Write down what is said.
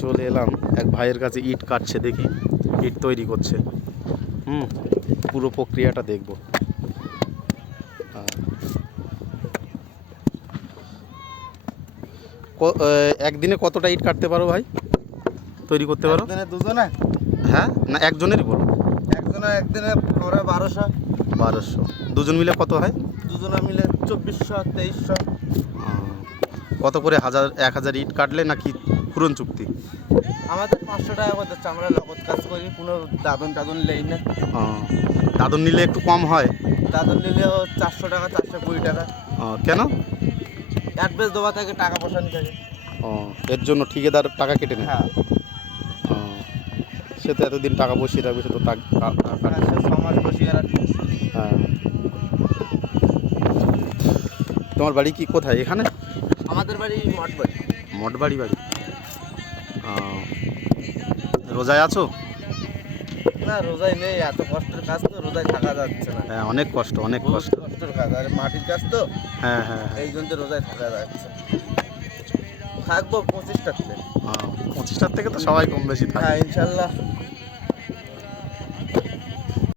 চলে এলাম এক ভাইয়ের কাছে, ইট কাটছে, দেখি ইট তৈরি করছে। পুরো প্রক্রিয়াটা দেখব। একদিনে কতটা ইট কাটতে পারো ভাই, তৈরি করতে পারো? একদিনে দুজনে? হ্যাঁ, না একজনেরই বলো। একদিনে আমরা 1200। 1200। দুজন মিলে কত হয়? দুজনে মিলে 2400 2300। কত করে 1000 ইট কাটলে নাকি পূরণ চুক্তি? আমাদের 500 টাকা করে দিচ্ছে, আমরা লগত কাজ করি, কোনো দাদন লেই না। দাদন নিলে একটু কম হয়? দাদন নিলেও 400 টাকা 420 টাকা। কেন? অ্যাডভেস দেওয়া থাকে, টাকা পয়সা নিতে থাকে। এর জন্য ঠিকাদার টাকা কেটে নেয়? হ্যাঁ। সে তো এতদিন টাকা বসিয়ে রাখবে, সে তো টাকা 6 মাস বসিয়ে রাখবে। হ্যাঁ। তোমার বাড়ি কি কোথায়? এখানে? আমাদের বাড়ি মঠবাড়ি। মঠবাড়ি বাড়ি। রোজায় আছো? না, রোজায় নেই, এত কষ্টের কাজ তো, রোজায় থাকা যাচ্ছে না। হ্যাঁ, অনেক কষ্ট, অনেক কষ্ট। কষ্টের কাজ, আর মাটির কাজ তো। হ্যাঁ হ্যাঁ, এই জন্য রোজায় থাকা যাচ্ছে। থাকবো 25টাতে। 25টার থেকে তো সবাই কম বেশি থাকে। হ্যাঁ, ইনশাল্লাহ।